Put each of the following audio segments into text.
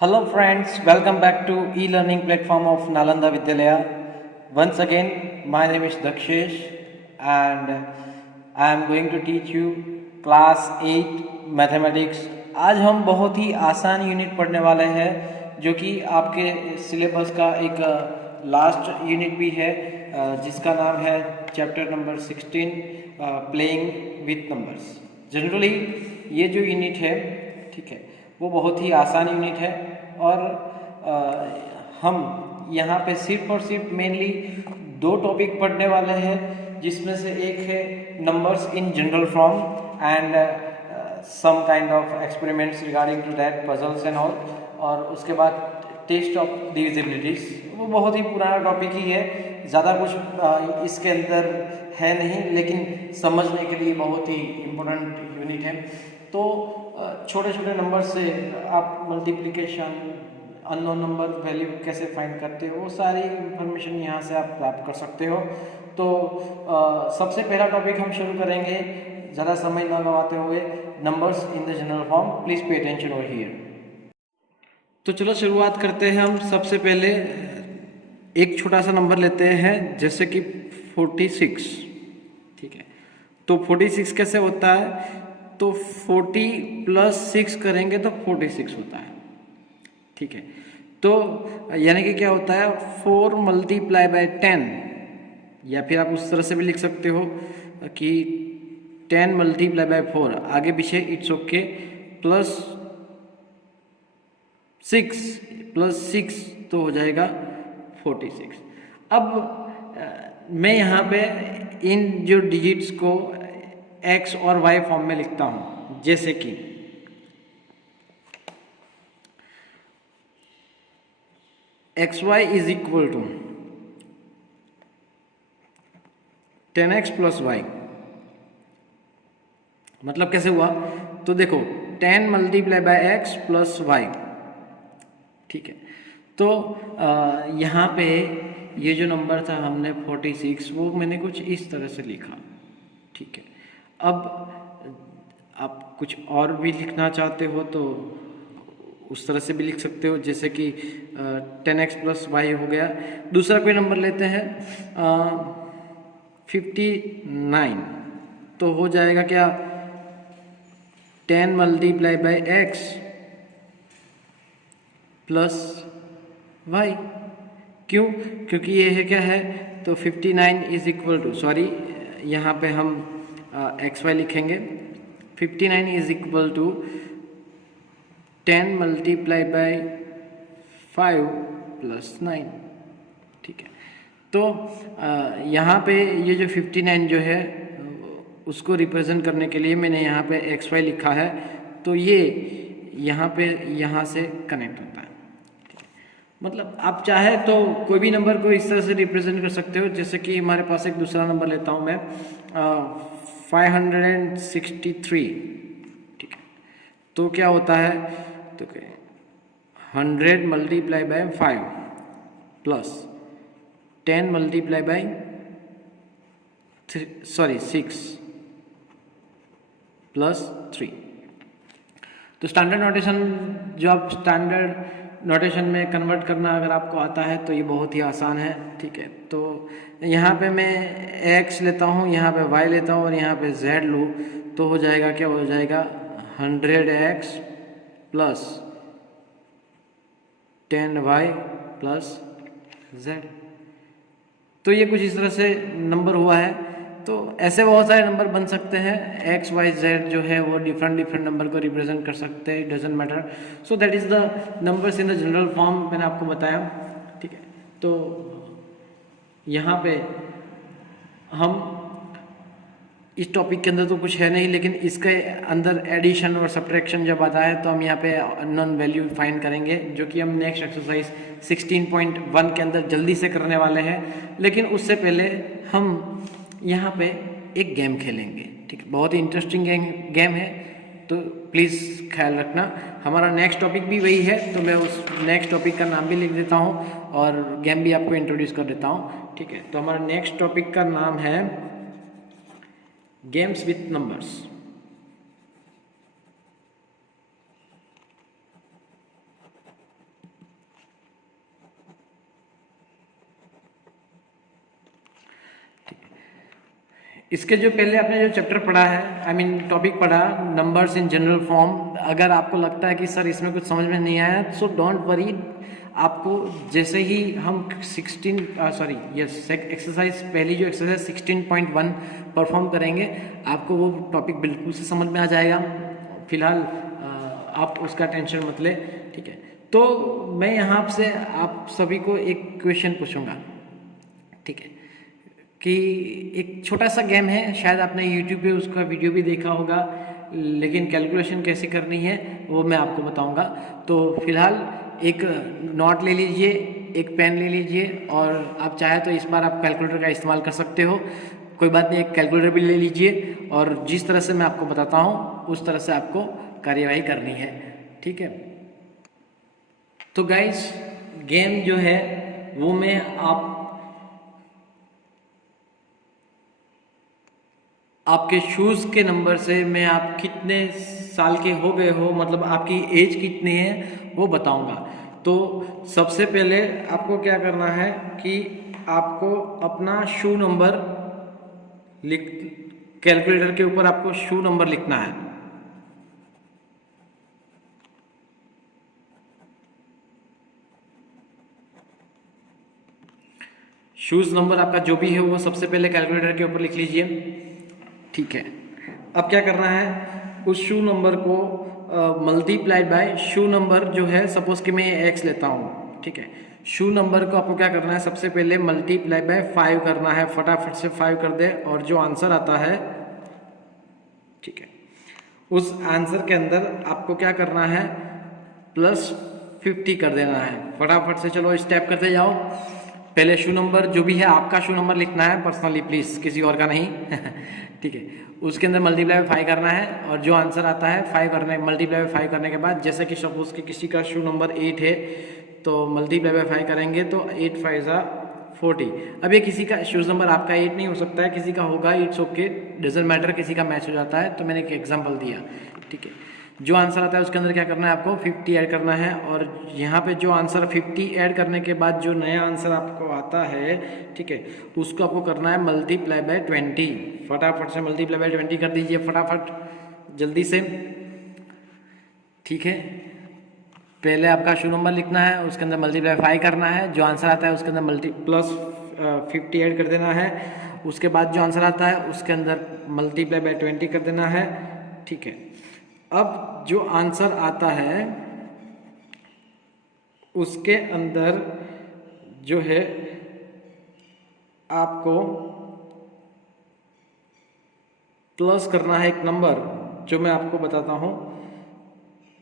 Hello friends, welcome back to e-learning platform of Nalanda Vidyalaya. Once again, my name is Dakshesh and I am going to teach you class 8 mathematics. आज हम बहुत ही आसान unit पढ़ने वाले हैं जो कि आपके सिलेबस का एक लास्ट यूनिट भी है जिसका नाम है chapter number 16 playing with numbers. Generally ये जो यूनिट है, ठीक है, वो बहुत ही आसान यूनिट है और हम यहाँ पे सिर्फ और सिर्फ मेनली दो टॉपिक पढ़ने वाले हैं, जिसमें से एक है numbers in general form and some kind of experiments regarding to that, puzzles and all, और उसके बाद टेस्ट ऑफ डिविजिबिलिटीज। वो बहुत ही पुराना टॉपिक ही है, ज़्यादा कुछ इसके अंदर है नहीं, लेकिन समझने के लिए बहुत ही इम्पोर्टेंट यूनिट है। तो छोटे छोटे नंबर से आप मल्टीप्लिकेशन, अननोन नंबर वैल्यू कैसे फाइंड करते हो, वो सारी इंफॉर्मेशन यहाँ से आप प्राप्त कर सकते हो। तो सबसे पहला टॉपिक हम शुरू करेंगे, ज़्यादा समय न गवाते हुए, numbers in the general form. Please pay attention over here. तो चलो शुरुआत करते हैं। हम सबसे पहले एक छोटा सा नंबर लेते हैं, जैसे कि 46, ठीक है। तो 46 कैसे होता है? तो 40 + 6 करेंगे तो 46 होता है, ठीक है। तो यानी कि क्या होता है, 4 × 10, या फिर आप उस तरह से भी लिख सकते हो कि 10 × 4, आगे पीछे इट्स ओके, +6 तो हो जाएगा 46। अब मैं यहाँ पे इन जो डिजिट्स को x और y फॉर्म में लिखता हूँ, जैसे कि xy is equal to 10x + y। मतलब कैसे हुआ? तो देखो 10 × x + y, ठीक है। तो यहाँ पे ये जो नंबर था हमने 46, वो मैंने कुछ इस तरह से लिखा, ठीक है। अब आप कुछ और भी लिखना चाहते हो तो उस तरह से भी लिख सकते हो, जैसे कि 10x + y हो गया। दूसरा कोई नंबर लेते हैं 59, तो हो जाएगा क्या, 10 × x + y। क्यों? क्योंकि ये है क्या है, तो 59 इज इक्वल टू, सॉरी यहाँ पे हम xy लिखेंगे, 59 इज इक्वल टू 10 × 5 + 9, ठीक है। तो यहाँ पे ये जो 59 जो है उसको रिप्रेजेंट करने के लिए मैंने यहाँ पे xy लिखा है, तो ये यहाँ पे यहाँ से कनेक्ट होता है। मतलब आप चाहे तो कोई भी नंबर को इस तरह से रिप्रेजेंट कर सकते हो, जैसे कि हमारे पास एक दूसरा नंबर लेता हूँ मैं 563, ठीक है। तो क्या होता है, तो 100 × 5 + 10 × 6 + 3। तो स्टैंडर्ड नोटेशन, जो आप स्टैंडर्ड नोटेशन में कन्वर्ट करना अगर आपको आता है तो ये बहुत ही आसान है, ठीक है। तो यहाँ पे मैं x लेता हूँ, यहाँ पे y लेता हूँ और यहाँ पे z लूँ, तो हो जाएगा क्या, हो जाएगा 100x + 10y + z। तो ये कुछ इस तरह से नंबर हुआ है। तो ऐसे बहुत सारे नंबर बन सकते हैं, x y z जो है वो डिफरेंट नंबर को रिप्रेजेंट कर सकते हैं, it doesn't matter. So that is the numbers in the general form, मैंने आपको बताया, ठीक है। तो यहाँ पे हम इस टॉपिक के अंदर तो कुछ है नहीं, लेकिन इसके अंदर एडिशन और सब्ट्रैक्शन जब आता है तो हम यहाँ पे अननोन वैल्यू फाइंड करेंगे, जो कि हम नेक्स्ट एक्सरसाइज 16.1 के अंदर जल्दी से करने वाले हैं। लेकिन उससे पहले हम यहाँ पे एक गेम खेलेंगे, ठीक है। बहुत ही इंटरेस्टिंग गेम है, तो प्लीज़ ख्याल रखना। हमारा नेक्स्ट टॉपिक भी वही है, तो मैं उस नेक्स्ट टॉपिक का नाम भी लिख देता हूँ और गेम भी आपको इंट्रोड्यूस कर देता हूँ, ठीक है। तो हमारा नेक्स्ट टॉपिक का नाम है गेम्स विथ नंबर्स। इसके जो पहले आपने जो चैप्टर पढ़ा है, आई मीन टॉपिक पढ़ा, नंबर्स इन जनरल फॉर्म, अगर आपको लगता है कि सर इसमें कुछ समझ में नहीं आया, सो डोंट वरी। आपको जैसे ही हम एक्सरसाइज पहली जो एक्सरसाइज 16.1 परफॉर्म करेंगे, आपको वो टॉपिक बिल्कुल से समझ में आ जाएगा। फिलहाल आप उसका टेंशन मत ले, ठीक है। तो मैं यहाँ से आप सभी को एक क्वेश्चन पूछूंगा, ठीक है, कि एक छोटा सा गेम है, शायद आपने यूट्यूब पे उसका वीडियो भी देखा होगा, लेकिन कैलकुलेशन कैसे करनी है वो मैं आपको बताऊंगा। तो फिलहाल एक नोट ले लीजिए, एक पेन ले लीजिए, और आप चाहे तो इस बार आप कैलकुलेटर का इस्तेमाल कर सकते हो, कोई बात नहीं, एक कैलकुलेटर भी ले लीजिए, और जिस तरह से मैं आपको बताता हूँ उस तरह से आपको कार्यवाही करनी है, ठीक है। तो गाइस, गेम जो है वो मैं आपके शूज़ के नंबर से, मैं आप कितने साल के हो गए हो, मतलब आपकी एज कितनी है वो बताऊंगा। तो सबसे पहले आपको क्या करना है कि आपको अपना शू नंबर कैलकुलेटर के ऊपर आपको शू नंबर लिखना है। शूज़ नंबर आपका जो भी है वो सबसे पहले कैलकुलेटर के ऊपर लिख लीजिए, ठीक है। अब क्या करना है, उस शू नंबर को मल्टीप्लाइड बाय शू नंबर जो है, सपोज कि मैं एक्स लेता हूँ, ठीक है। शू नंबर को आपको क्या करना है, सबसे पहले मल्टीप्लाई बाय 5 करना है, फटाफट से 5 कर दे, और जो आंसर आता है, ठीक है, उस आंसर के अंदर आपको क्या करना है, +50 कर देना है। फटाफट से चलो स्टेप करते जाओ। पहले शू नंबर जो भी है आपका शू नंबर लिखना है पर्सनली, प्लीज़, किसी और का नहीं ठीक है। उसके अंदर मल्टीप्लाई बाय 5 करना है, और जो आंसर आता है 5 करने, मल्टीप्लाई बाय 5 करने के बाद, जैसे कि सपोज कि किसी का शू नंबर 8 है, तो मल्टीप्लाई बाय 5 करेंगे तो 8 5 ज़ा 40। अब ये किसी का शूज़ नंबर आपका 8 नहीं हो सकता है, किसी का होगा, इट्स ओके, डजेंट मैटर, किसी का मैच हो जाता है, तो मैंने एक एग्जाम्पल दिया, ठीक है। जो आंसर आता है उसके अंदर क्या करना है, आपको 50 ऐड करना है, और यहाँ पे जो आंसर 50 ऐड करने के बाद जो नया आंसर आपको आता है, ठीक है, उसको आपको करना है मल्टीप्लाई बाय 20। फटाफट से मल्टीप्लाई बाय 20 कर दीजिए, फटाफट, जल्दी से, ठीक है। पहले आपका शू नंबर लिखना है, उसके अंदर मल्टीप्लाई 5 करना है, जो आंसर आता है उसके अंदर +50 ऐड कर देना है, उसके बाद जो आंसर आता है उसके अंदर मल्टीप्लाई बाय 20 कर देना है, ठीक है। अब जो आंसर आता है उसके अंदर जो है आपको प्लस करना है एक नंबर, जो मैं आपको बताता हूँ।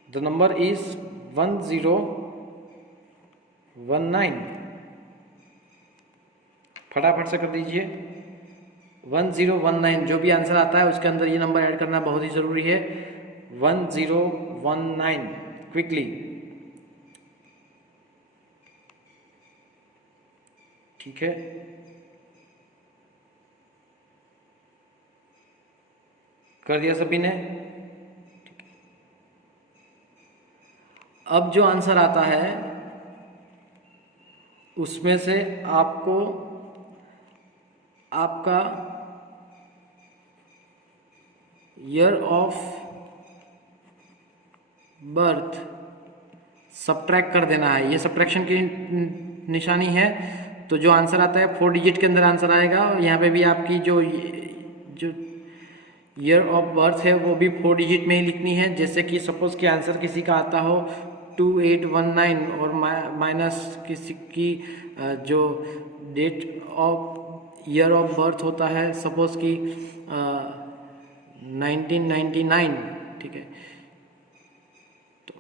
The number is 1019। फटाफट से कर दीजिए 1019। जो भी आंसर आता है उसके अंदर ये नंबर ऐड करना बहुत ही ज़रूरी है, 1019, क्विकली, ठीक है। कर दिया सभी ने, ठीक है। अब जो आंसर आता है उसमें से आपको आपका ईयर ऑफ बर्थ सब्ट्रैक्ट कर देना है। ये सब्ट्रैक्शन की निशानी है। तो जो आंसर आता है 4 डिजिट के अंदर आंसर आएगा, और यहाँ पे भी आपकी जो ईयर ऑफ बर्थ है वो भी 4 डिजिट में ही लिखनी है। जैसे कि सपोज कि आंसर किसी का आता हो 2819, और माइनस किसी की जो date of year of birth होता है सपोज कि 1999, ठीक है। तो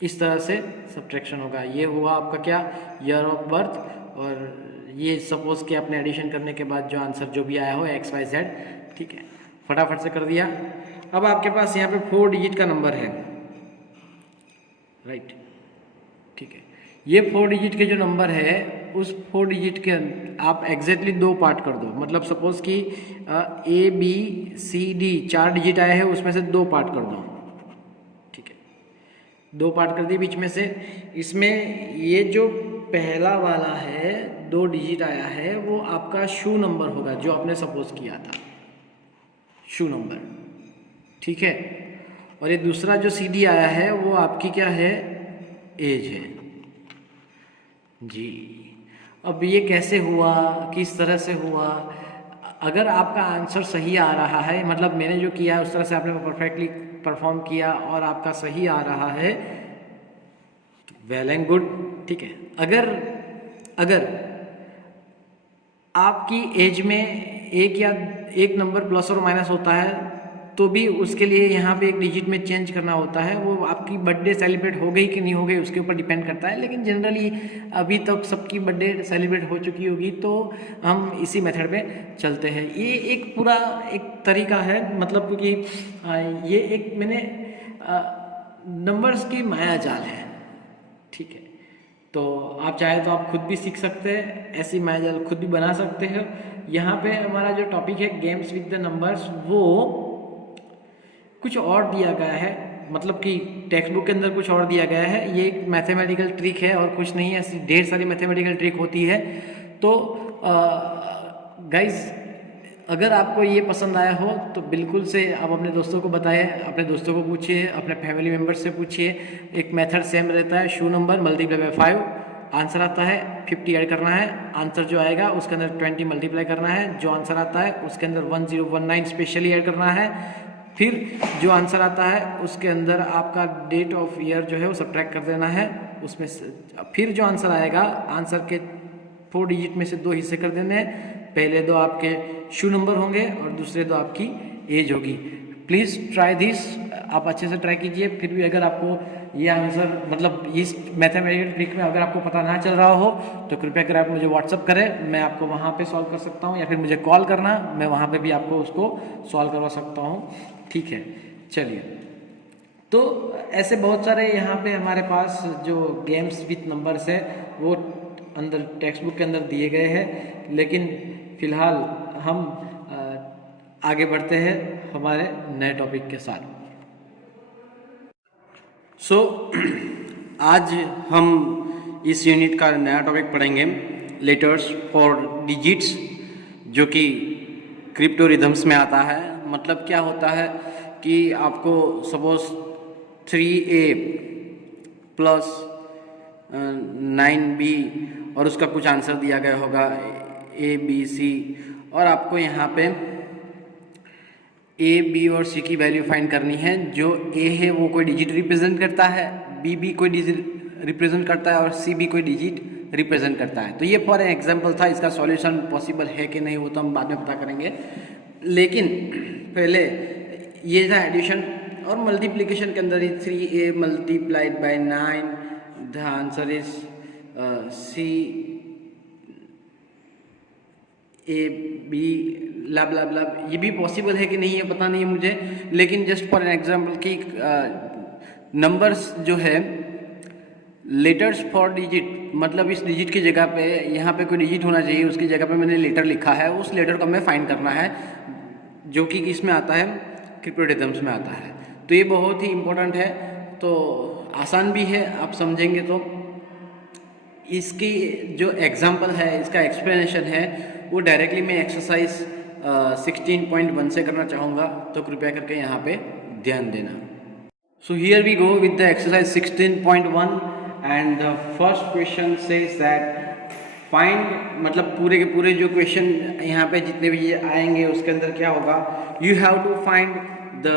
इस तरह से सब्ट्रैक्शन होगा। ये हुआ आपका क्या, ईयर ऑफ बर्थ, और ये सपोज कि आपने एडिशन करने के बाद जो आंसर जो भी आया हो XYZ, ठीक है। फटाफट से कर दिया। अब आपके पास यहाँ पे 4 डिजिट का नंबर है, राइट, ठीक है। ये 4 डिजिट के जो नंबर है उस 4 डिजिट के आप एग्जैक्टली 2 पार्ट कर दो। मतलब सपोज कि ABCD 4 डिजिट आए हैं, उसमें से 2 पार्ट कर दो, ठीक है। 2 पार्ट कर दिए बीच में से। इसमें ये जो पहला वाला है 2 डिजिट आया है वो आपका शू नंबर होगा, जो आपने सपोज किया था, शू नंबर, ठीक है। और ये दूसरा जो CD आया है वो आपकी क्या है, एज है जी। अब ये कैसे हुआ, किस तरह से हुआ? अगर आपका आंसर सही आ रहा है, मतलब मैंने जो किया है उस तरह से आपने परफेक्टली परफॉर्म किया और आपका सही आ रहा है, वेल एंड गुड, ठीक है। अगर अगर आपकी एज में एक नंबर प्लस और माइनस होता है तो भी उसके लिए यहाँ पे एक डिजिट में चेंज करना होता है। वो आपकी बर्थडे सेलिब्रेट हो गई कि नहीं हो गई उसके ऊपर डिपेंड करता है, लेकिन जनरली अभी तक सबकी बर्थडे सेलिब्रेट हो चुकी होगी तो हम इसी मेथड पे चलते हैं। ये एक पूरा एक तरीका है, मतलब कि ये एक मैंने नंबर्स की माया जाल है, ठीक है। तो आप चाहे तो आप खुद भी सीख सकते हैं, ऐसी मायाजाल खुद भी बना सकते हो। यहाँ पे हमारा जो टॉपिक है गेम्स विद द नंबर्स, वो कुछ और दिया गया है, मतलब कि टेक्स्ट बुक के अंदर कुछ और दिया गया है। ये एक मैथमेटिकल ट्रिक है और कुछ नहीं है, ऐसी ढेर सारी मैथमेटिकल ट्रिक होती है। तो गाइज, अगर आपको ये पसंद आया हो तो बिल्कुल से आप अपने दोस्तों को बताएं, अपने दोस्तों को पूछिए, अपने फैमिली मेम्बर्स से पूछिए। एक मेथड सेम रहता है, शू नंबर मल्टीप्लाई बाय 5, आंसर आता है 50 ऐड करना है, आंसर जो आएगा उसके अंदर 20 मल्टीप्लाई करना है, जो आंसर आता है उसके अंदर 1019 स्पेशली ऐड करना है, फिर जो आंसर आता है उसके अंदर आपका डेट ऑफ ईयर जो है वो सब्ट्रैक्ट कर देना है उसमें से। फिर जो आंसर आएगा, आंसर के 4 डिजिट में से 2 हिस्से कर देने हैं, पहले 2 आपके शू नंबर होंगे और दूसरे 2 आपकी एज होगी। प्लीज़ ट्राई दिस, आप अच्छे से ट्राई कीजिए। फिर भी अगर आपको ये आंसर, मतलब इस मैथमेटिकल ट्रिक में अगर आपको पता ना चल रहा हो तो कृपया कर आप मुझे व्हाट्सअप करें, मैं आपको वहाँ पे सॉल्व कर सकता हूँ, या फिर मुझे कॉल करना, मैं वहाँ पे भी आपको उसको सॉल्व करवा सकता हूँ, ठीक है। चलिए, तो ऐसे बहुत सारे यहाँ पे हमारे पास जो गेम्स विथ नंबर्स है वो अंदर टेक्स्ट बुक के अंदर दिए गए हैं, लेकिन फ़िलहाल हम आगे बढ़ते हैं हमारे नए टॉपिक के साथ। सो आज हम इस यूनिट का नया टॉपिक पढ़ेंगे, लेटर्स फॉर डिजिट्स, जो कि क्रिप्टो रिदम्स में आता है। मतलब क्या होता है कि आपको सपोज 3A प्लस 9B और उसका कुछ आंसर दिया गया होगा ABC, और आपको यहाँ पे A, B और C की वैल्यू फाइंड करनी है। जो A है वो कोई डिजिट रिप्रेजेंट करता है, B कोई डिजिट रिप्रेजेंट करता है और C कोई डिजिट रिप्रेजेंट करता है। तो ये फॉर एग्जांपल था, इसका सॉल्यूशन पॉसिबल है कि नहीं वो तो हम बाद में पता करेंगे, लेकिन पहले ये था एडिशन और मल्टीप्लिकेशन के अंदर ही 3A multiplied by 9, the answer is C A B लब लब लब। ये भी पॉसिबल है कि नहीं ये पता नहीं है मुझे, लेकिन जस्ट फॉर एन एग्जांपल कि नंबर्स जो है लेटर्स फॉर डिजिट, मतलब इस डिजिट की जगह पे यहाँ पे कोई डिजिट होना चाहिए, उसकी जगह पे मैंने लेटर लिखा है, उस लेटर को हमें फाइंड करना है, जो कि इसमें आता है क्रिप्टोरिदम्स में आता है। तो ये बहुत ही इम्पोर्टेंट है, तो आसान भी है, आप समझेंगे तो। इसकी जो एग्जाम्पल है, इसका एक्सप्लेनेशन है, वो डायरेक्टली मैं एक्सरसाइज 16.1 से करना चाहूँगा, तो कृपया करके यहाँ पे ध्यान देना। So here we go with the exercise 16.1 and the first question says that find, मतलब पूरे के पूरे जो क्वेश्चन यहाँ पे जितने भी ये आएंगे उसके अंदर क्या होगा, you have to find the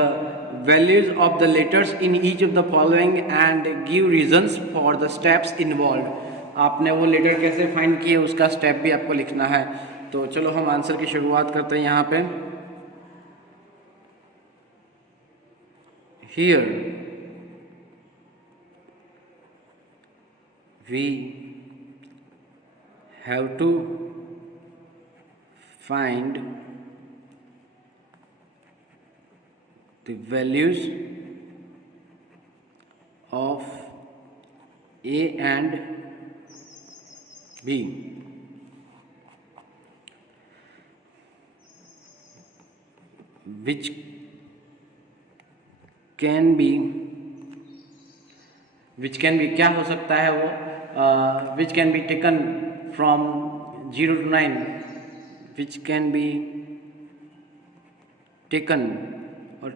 values of the letters in each of the following and give reasons for the steps involve. आपने वो लेटर कैसे फाइंड किए उसका स्टेप भी आपको लिखना है। तो चलो हम आंसर की शुरुआत करते हैं यहाँ पे। Here we have to find the values of A and B which can be क्या हो सकता है वो, which can be taken from 0 to 9, which can be taken, और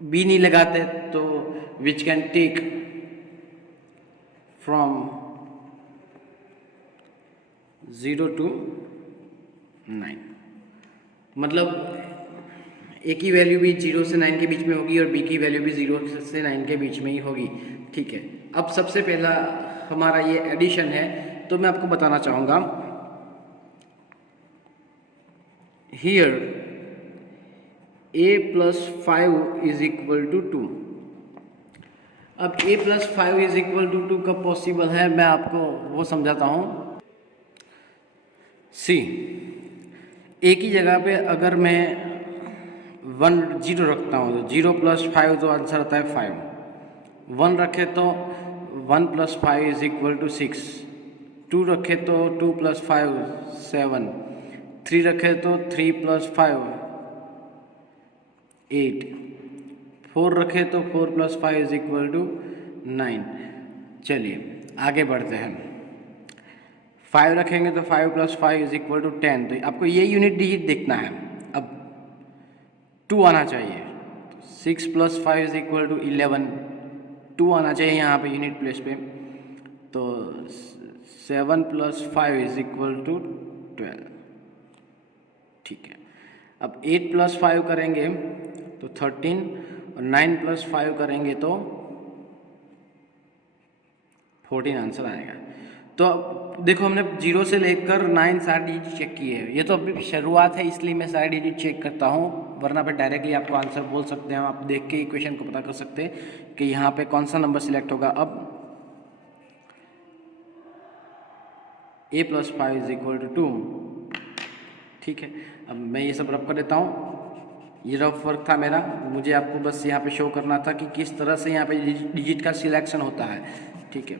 बी नहीं लगाते तो which can take from 0 to 9। मतलब ए की वैल्यू भी 0 से 9 के बीच में होगी और बी की वैल्यू भी 0 से 9 के बीच में ही होगी। ठीक है, अब सबसे पहला हमारा ये एडिशन है, तो मैं आपको बताना चाहूँगा here a + 5 is equal to 2। अब a + 5 इज इक्वल टू 2 कब पॉसिबल है, मैं आपको वो समझाता हूँ। सी, a की जगह पे अगर मैं 0 रखता हूँ तो 0 + 5 तो आंसर आता है 5। 1 रखे तो 1 + 5 इज इक्वल टू 6। 2 रखे तो 2 + 5 7। 3 रखे तो 3 + 5 8। 4 रखे तो 4 + 5 इज इक्वल टू 9। चलिए आगे बढ़ते हैं। 5 रखेंगे तो 5 + 5 इज इक्वल टू 10। तो आपको ये यूनिट डिजिट देखना है। अब 2 आना चाहिए, 6 + 5 इज इक्वल टू 11। 2 आना चाहिए यहाँ पे यूनिट प्लेस पे, तो 7 + 5 इज इक्वल टू 12। ठीक है, अब 8 + 5 करेंगे तो 13, और 9 + 5 करेंगे तो 14 आंसर आएगा। तो अब देखो हमने 0 से लेकर 9 सारे डिजिट चेक किए हैं। ये तो अभी शुरुआत है, इसलिए मैं सारे डिजिट चेक करता हूँ, वरना पे डायरेक्टली आपको आंसर बोल सकते हैं। आप देख के इक्वेशन को पता कर सकते हैं कि यहाँ पे कौन सा नंबर सिलेक्ट होगा। अब a + 5 इज इक्वल टू 2। ठीक है, अब मैं ये सब रफ कर देता हूँ। ये रफ वर्क था मेरा, मुझे आपको बस यहाँ पे शो करना था कि किस तरह से यहाँ पे डिजिट का सिलेक्शन होता है। ठीक है,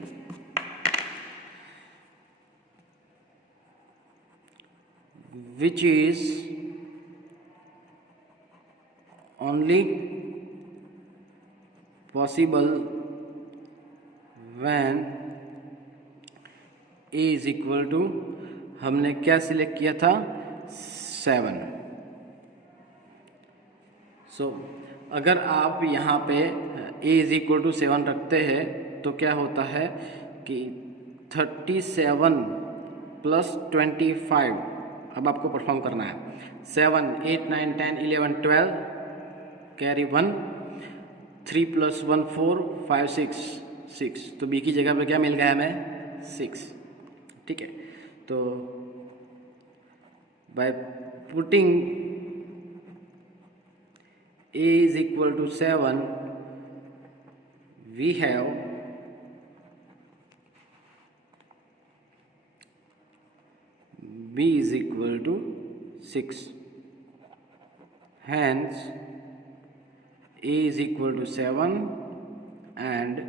which is only possible when a is equal to, हमने क्या सिलेक्ट किया था, 7। सो अगर आप यहाँ पे a इज इक्वल टू 7 रखते हैं तो क्या होता है कि 37 + 25, अब आपको परफॉर्म करना है। 7 8 9 10 11 12 कैरी 1, 3 + 1 4 5 6 6। तो बी की जगह पे क्या मिल गया हमें, 6। ठीक है, तो bye putting a is equal to 7, we have b is equal to 6. Hence a is equal to 7 and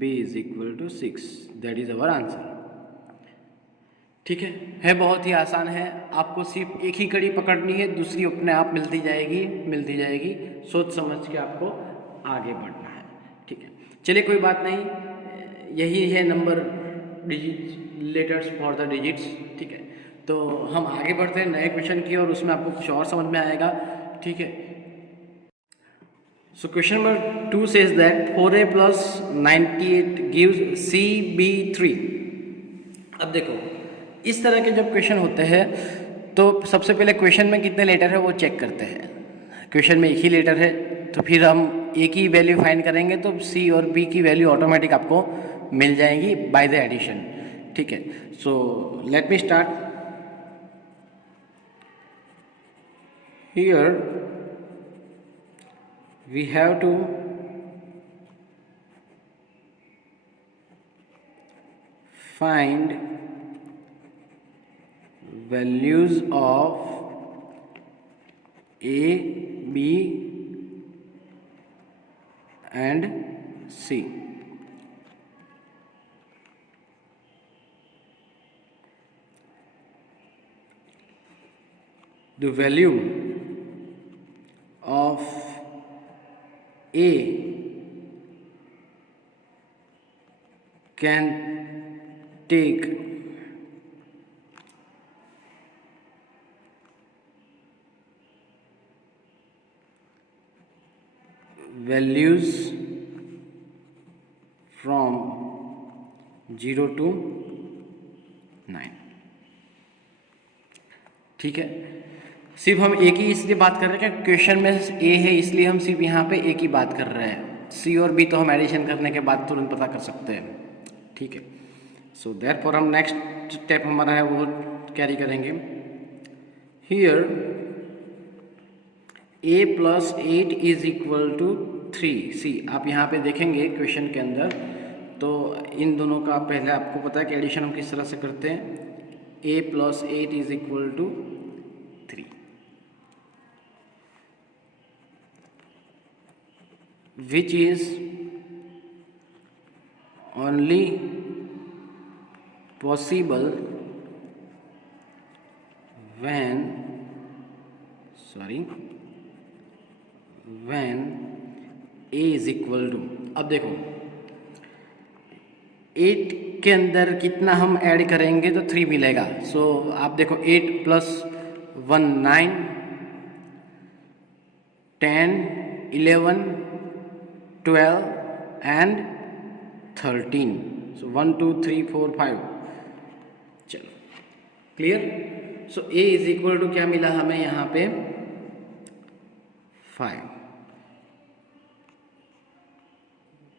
b is equal to 6. That is our answer. ठीक है बहुत ही आसान है। आपको सिर्फ एक ही कड़ी पकड़नी है, दूसरी अपने आप मिलती जाएगी। सोच समझ के आपको आगे बढ़ना है। ठीक है, चलिए कोई बात नहीं, यही है number digit, letters for the digits. ठीक है, तो हम आगे बढ़ते हैं नए क्वेश्चन की और उसमें आपको कुछ और समझ में आएगा। ठीक है, so question number 2 says that 4a + 98 gives CB3। अब देखो इस तरह के जब क्वेश्चन होते हैं तो सबसे पहले क्वेश्चन में कितने लेटर है वो चेक करते हैं। क्वेश्चन में एक ही लेटर है तो फिर हम ए की वैल्यू फाइंड करेंगे तो सी और बी की वैल्यू ऑटोमेटिक आपको मिल जाएंगी बाय द एडिशन। ठीक है, so let me start. Here we have to find values of A, B and C. The value of A can take values from 0 to 9। ठीक है, सिर्फ हम एक ही इसलिए बात कर रहे हैं कि क्वेश्चन में ए है, इसलिए हम सिर्फ यहाँ पे एक ही बात कर रहे हैं। सी और बी तो हम एडिशन करने के बाद तुरंत पता कर सकते हैं। ठीक है, सो देयरफॉर हम नेक्स्ट स्टेप हमारा है वो कैरी करेंगे। Here a plus 8 is equal to 3। See आप यहाँ पे देखेंगे क्वेश्चन के अंदर, तो इन दोनों का पहले आपको पता है कि एडिशन हम किस तरह से करते हैं। a plus 8 is equal to 3, which is only possible when a is equal to, अब देखो 8 के अंदर कितना हम ऐड करेंगे तो 3 मिलेगा। सो आप देखो 8 प्लस 1 9, 10 11 12 एंड 13। सो 1 2 3 4 5। चलो clear. So a is equal to क्या मिला हमें यहाँ पे 5।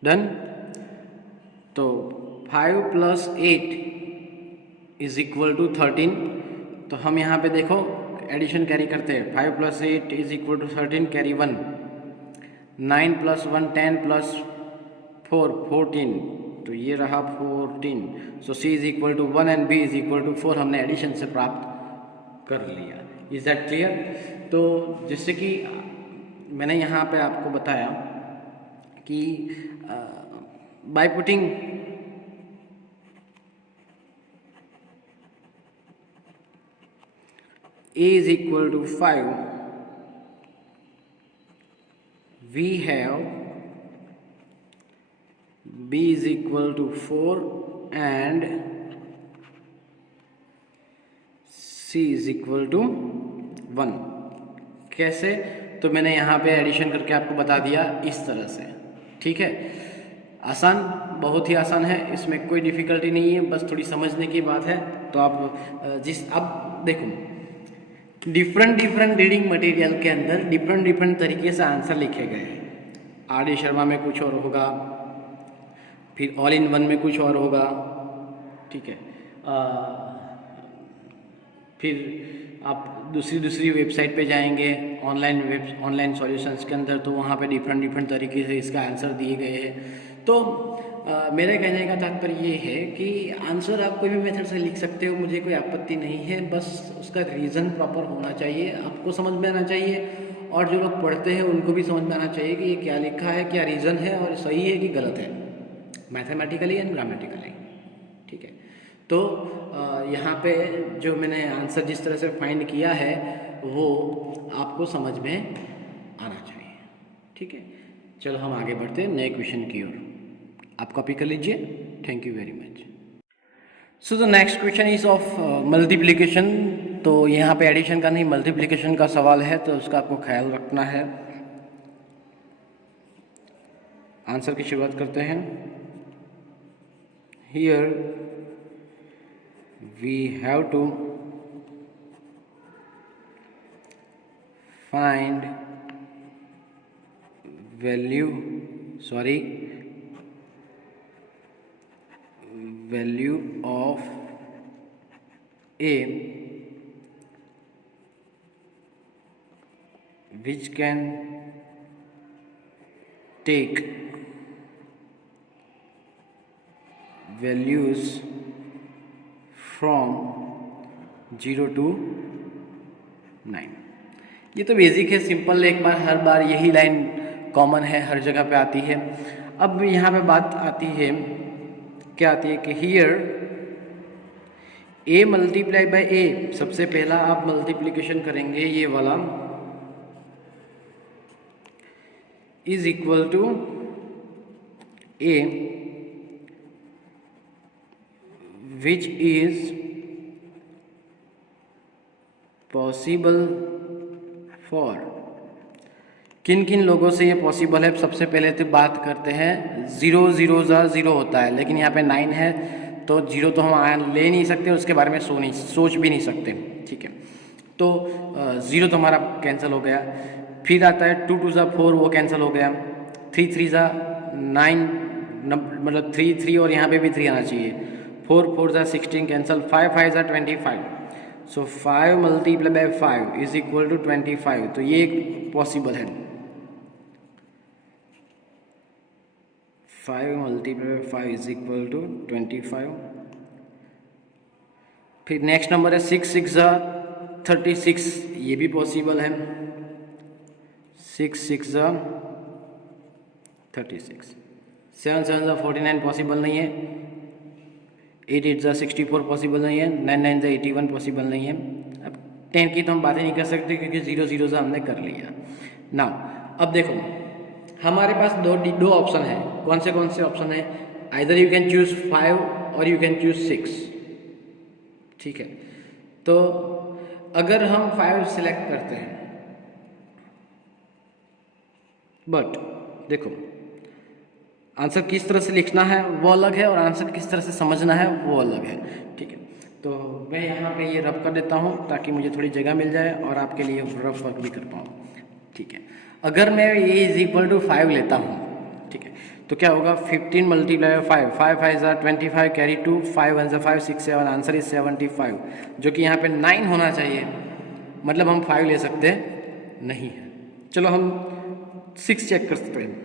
डन। तो 5 प्लस 8 इज इक्वल टू 13। तो हम यहाँ पे देखो एडिशन कैरी करते हैं। 5 plus 8 is equal to 13, carry 1। 9 plus 1 10 plus 4 14, तो ये रहा 14। So c is equal to 1 and b is equal to 4 हमने एडिशन से प्राप्त कर लिया। Is that clear. तो जैसे कि मैंने यहाँ पे आपको बताया कि by putting a is equal to 5, we have b is equal to 4 and c is equal to 1। कैसे, तो मैंने यहाँ पे एडिशन करके आपको बता दिया इस तरह से। ठीक है, आसान, बहुत ही आसान है, इसमें कोई डिफ़िकल्टी नहीं है, बस थोड़ी समझने की बात है। तो आप अब देखो डिफरेंट रीडिंग मटेरियल के अंदर डिफरेंट तरीके से आंसर लिखे गए हैं। आर डी शर्मा में कुछ और होगा, फिर ऑल इन वन में कुछ और होगा। ठीक है, फिर आप दूसरी वेबसाइट पे जाएंगे ऑनलाइन सॉल्यूशंस के अंदर, तो वहाँ पे डिफरेंट तरीके से इसका आंसर दिए गए हैं। तो मेरे कहने का तात्पर्य ये है कि आंसर आप कोई भी मेथड से लिख सकते हो, मुझे कोई आपत्ति नहीं है, बस उसका रीज़न प्रॉपर होना चाहिए, आपको समझ में आना चाहिए, और जो लोग पढ़ते हैं उनको भी समझ में आना चाहिए कि ये क्या लिखा है, क्या रीज़न है, और सही है कि गलत है, मैथमेटिकली एंड ग्रामेटिकली। ठीक है, तो यहाँ पे जो मैंने आंसर जिस तरह से फाइंड किया है वो आपको समझ में आना चाहिए। ठीक है, चलो हम आगे बढ़ते हैं नए क्वेश्चन की ओर। आप कॉपी कर लीजिए। Thank you very much. So the next question is of multiplication. तो यहाँ पे एडिशन का नहीं, मल्टीप्लिकेशन का सवाल है, तो उसका आपको ख्याल रखना है। आंसर की शुरुआत करते हैं। Here we have to find value of a which can take values from 0 to 9। ये तो बेसिक है, सिंपल है, एक बार हर बार यही लाइन कॉमन है, हर जगह पे आती है। अब यहाँ पे बात आती है, क्या आती है कि here a multiply by a, सबसे पहला आप मल्टीप्लिकेशन करेंगे ये वाला, is equal to a which is possible for किन किन लोगों से ये पॉसिबल है? सबसे पहले तो बात करते हैं, 0 0 0 होता है, लेकिन यहाँ पे 9 है तो 0 तो हम ले नहीं सकते, उसके बारे में सोच भी नहीं सकते। ठीक है, तो 0 तो हमारा कैंसिल हो गया। फिर आता है 2 2 4, वो कैंसिल हो गया। 3 3 9, मतलब 3 3 और यहाँ पे भी 3 आना चाहिए। 4 4 16 cancel. 5 5 25। So 5 multiply by 5 is equal to 25। तो ये पॉसिबल है। 5 multiply by 5 is equal to 25। फिर नेक्स्ट नंबर है 6 6 36, ये भी पॉसिबल है। 6 6 36। 7 7 49 पॉसिबल नहीं है। 8 8 64 पॉसिबल नहीं है। 9 9 81 पॉसिबल नहीं है। अब 10 की तो हम बातें नहीं कर सकते क्योंकि 0 0 हमने कर लिया ना। अब देखो, हमारे पास दो ऑप्शन है। कौन से ऑप्शन है? आइदर यू कैन चूज 5 और यू कैन चूज 6। ठीक है, तो अगर हम 5 सिलेक्ट करते हैं, बट देखो आंसर किस तरह से लिखना है वो अलग है और आंसर किस तरह से समझना है वो अलग है। ठीक है, तो मैं यहाँ पे ये रफ कर देता हूँ ताकि मुझे थोड़ी जगह मिल जाए और आपके लिए रफ वर्क भी कर पाऊँ। ठीक है, अगर मैं ये इज इक्वल टू 5 लेता हूँ, ठीक है, तो क्या होगा? 15 मल्टीप्लाई 5, 5 5 25, कैरी 2, 5 1 5 6 7, आंसर इज 75, जो कि यहाँ पे 9 होना चाहिए। मतलब हम 5 ले सकते नहीं है। चलो हम 6 चेक कर सकते हैं।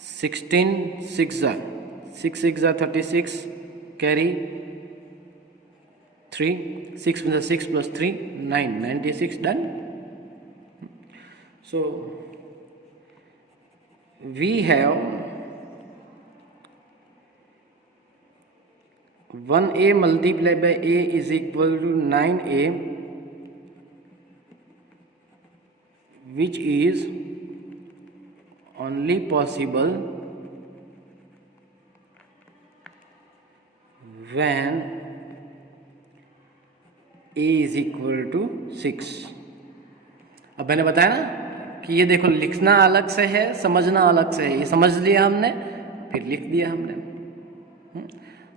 16 6 6 6 36, carry 3, 6 6 plus 3 9, 96, done. So we have 1a multiplied by a is equal to 9a, which is only possible when a is equal to 6। अब मैंने बताया ना कि ये देखो, लिखना अलग से है, समझना अलग से है। ये समझ लिया हमने, फिर लिख दिया हमने।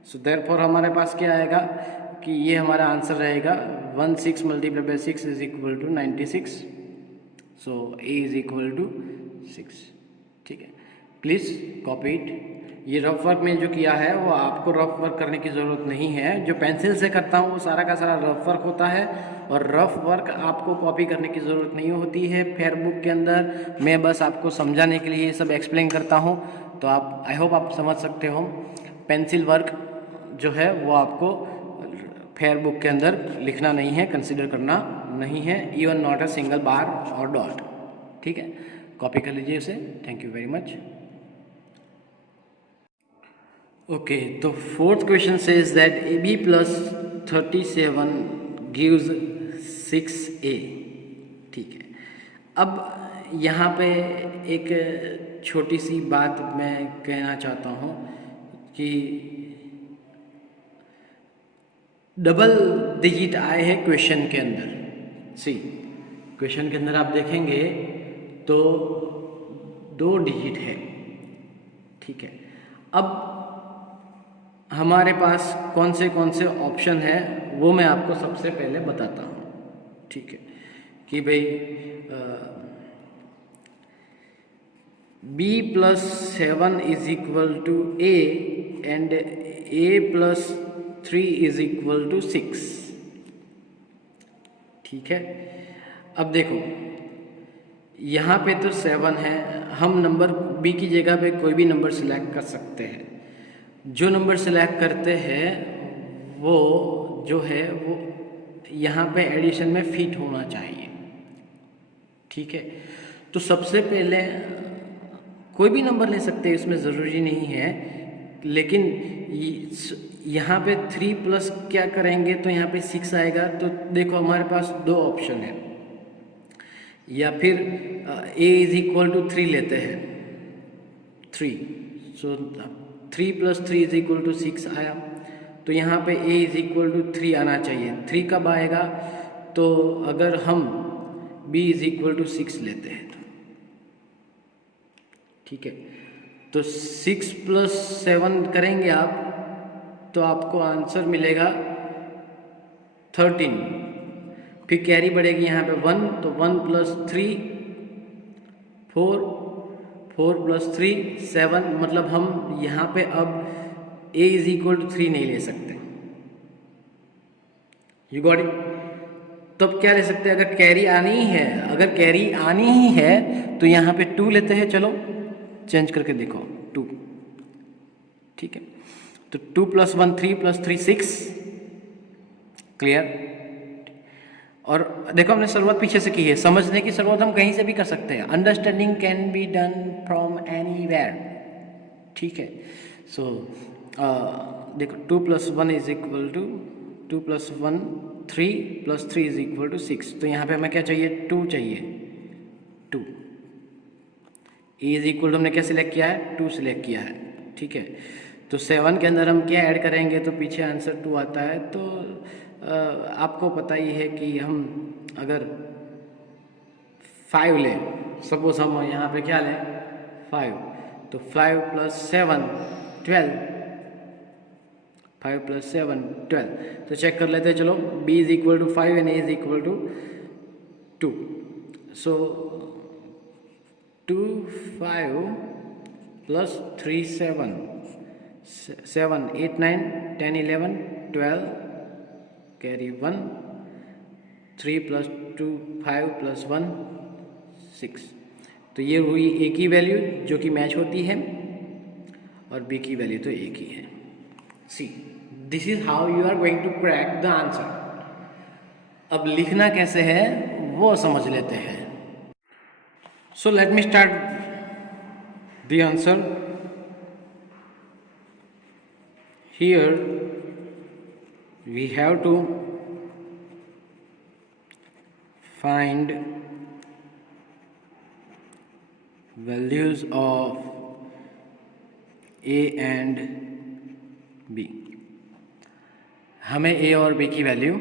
सो देयरफॉर हमारे पास क्या आएगा कि ये हमारा आंसर रहेगा 1 6 multiply by 6 is equal to 96। So a is equal to 6। ठीक है, प्लीज़ कॉपी इट। ये रफ वर्क में जो किया है वो आपको रफ वर्क करने की ज़रूरत नहीं है। जो पेंसिल से करता हूँ वो सारा का सारा रफ वर्क होता है और रफ वर्क आपको कॉपी करने की ज़रूरत नहीं होती है फेयर बुक के अंदर। मैं बस आपको समझाने के लिए ये सब एक्सप्लेन करता हूँ, तो आप आई होप आप समझ सकते हो। पेंसिल वर्क जो है वो आपको फेयर बुक के अंदर लिखना नहीं है, कंसिडर करना नहीं है, even not a single bar और डॉट। ठीक है, कॉपी कर लीजिए उसे। Thank you very much. Okay, तो fourth question says that AB plus 37 gives 6A। ठीक है, अब यहाँ पे एक छोटी सी बात मैं कहना चाहता हूँ कि डबल डिजिट आए हैं क्वेश्चन के अंदर। सी, क्वेश्चन के अंदर आप देखेंगे तो 2 डिजिट है। ठीक है, अब हमारे पास कौन से ऑप्शन है वो मैं आपको सबसे पहले बताता हूँ। ठीक है, कि भाई B plus 7 is equal to A and A plus 3 is equal to 6। ठीक है, अब देखो यहाँ पे तो 7 है, हम नंबर B की जगह पे कोई भी नंबर सिलेक्ट कर सकते हैं। जो नंबर सेलेक्ट करते हैं वो जो है वो यहाँ पे एडिशन में फिट होना चाहिए। ठीक है, तो सबसे पहले कोई भी नंबर ले सकते हैं, इसमें ज़रूरी नहीं है, लेकिन यहाँ पे 3 प्लस क्या करेंगे तो यहाँ पे 6 आएगा। तो देखो हमारे पास 2 ऑप्शन है, या फिर A इज इक्वल टू 3 लेते हैं, 3। सो 3 प्लस 3 इज इक्वल टू 6 आया, तो यहाँ पे A इज इक्वल टू 3 आना चाहिए। 3 कब आएगा? तो अगर हम B इज इक्वल टू 6 लेते हैं ठीक है। तो 6+7 करेंगे आप तो आपको आंसर मिलेगा 13। फिर कैरी बढ़ेगी यहाँ पे 1, तो 1+3 4, 4+3 7, मतलब हम यहाँ पे अब a = 3 नहीं ले सकते। You got it. तो अब क्या ले सकते हैं, अगर कैरी आनी ही है, अगर कैरी आनी ही है तो यहाँ पे 2 लेते हैं। चलो चेंज करके देखो, 2, ठीक है। तो 2 + 1 3 + 3 6, क्लियर। और देखो हमने शुरुआत पीछे से की है, समझने की शुरुआत हम कहीं से भी कर सकते हैं। Understanding can be done from anywhere, ठीक है। सो देखो 2 + 1 = 2 + 1 3 + 3 = 6। तो यहाँ पे हमें क्या चाहिए, 2 चाहिए, 2। E हमने क्या सिलेक्ट किया है, 2 सिलेक्ट किया है, ठीक है। तो 7 के अंदर हम क्या ऐड करेंगे तो पीछे आंसर 2 आता है। तो आपको पता ही है कि हम अगर 5 लें, सपोज हम यहाँ पे क्या लें 5, तो 5 + 7 12, 5 + 7 12। तो चेक कर लेते हैं, चलो b = 5 and a = 2। So 2 5 + 3 7 7 8 9 10 11 12, carry 1, 3 + 2 5 + 1 6। तो ये हुई a की वैल्यू जो कि मैच होती है, और b की वैल्यू तो एक ही है। See, this is how you are going to crack the answer. अब लिखना कैसे है वो समझ लेते हैं। So let me start the answer. Here we have to find values of a and b। हमें a और b की वैल्यू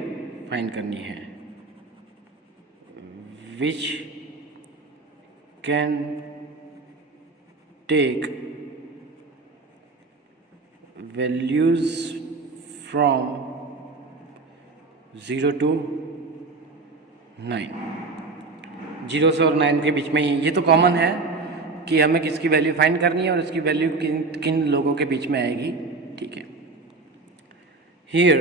फाइंड करनी है, which can take values from 0 to 9। 0 से और 9 के बीच में ही, ये तो कॉमन है कि हमें किसकी वैल्यू फाइंड करनी है और इसकी वैल्यू किन किन लोगों के बीच में आएगी, ठीक है। Here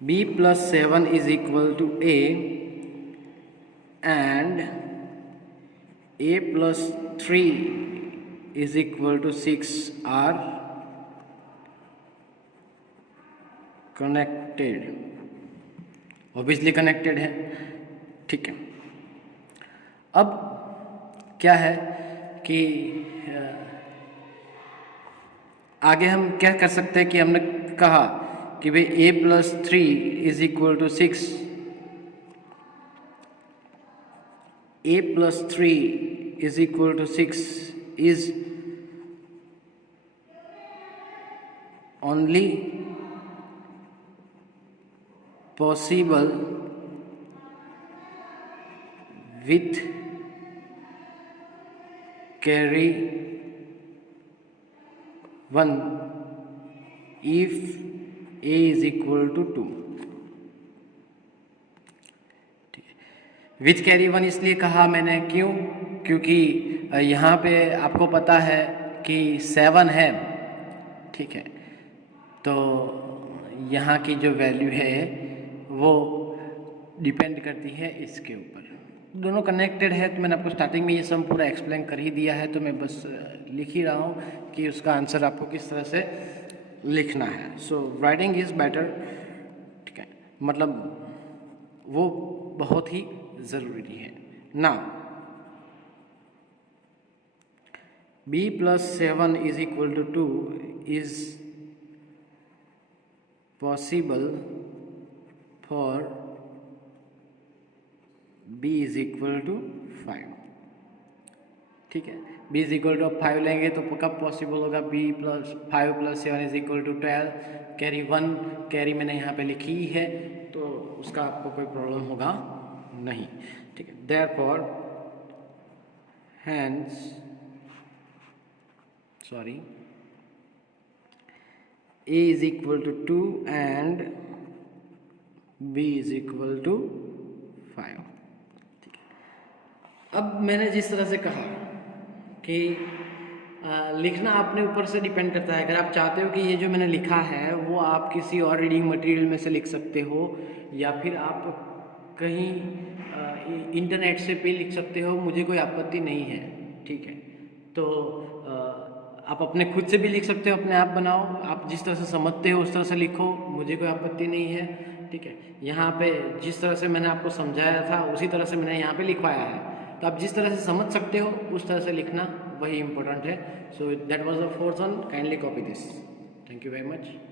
b + 7 = a and a + 3 = 6 are connected. Obviously connected है, ठीक है। अब क्या है कि आगे हम क्या कर सकते हैं कि हमने कहा कि भाई a + 3 = 6, a + 3 = 6 is only possible with carry 1 if a = 2। With carry 1 इसलिए कहा मैंने, क्यों, क्योंकि यहाँ पे आपको पता है कि 7 है, ठीक है। तो यहाँ की जो वैल्यू है वो डिपेंड करती है इसके ऊपर। दोनों कनेक्टेड है, तो मैंने आपको स्टार्टिंग में ये सब पूरा एक्सप्लेन कर ही दिया है, तो मैं बस लिख ही रहा हूँ कि उसका आंसर आपको किस तरह से लिखना है। सो राइटिंग इज़ बेटर, ठीक है, मतलब वो बहुत ही ज़रूरी है। Now b + 7 = 2 is possible for b = 5, ठीक है। b = 5 लेंगे तो कब पॉसिबल होगा, b + 5 + 7 = 12, कैरी 1, कैरी मैंने यहाँ पे लिखी ही है, तो उसका आपको कोई प्रॉब्लम होगा नहीं, ठीक है। Therefore hence a is equal to 2 and b is equal to 5। अब मैंने जिस तरह से कहा कि लिखना अपने ऊपर से डिपेंड करता है। अगर आप चाहते हो कि ये जो मैंने लिखा है वो आप किसी और रीडिंग मटेरियल में से लिख सकते हो, या फिर आप कहीं इंटरनेट से भी लिख सकते हो, मुझे कोई आपत्ति नहीं है, ठीक है। तो आप अपने खुद से भी लिख सकते हो, अपने आप बनाओ, आप जिस तरह से समझते हो उस तरह से लिखो, मुझे कोई आपत्ति नहीं है, ठीक है। यहाँ पे जिस तरह से मैंने आपको समझाया था उसी तरह से मैंने यहाँ पे लिखवाया है, तो आप जिस तरह से समझ सकते हो उस तरह से लिखना वही इम्पोर्टेंट है। So that was the fourth one, kindly copy this. Thank you very much.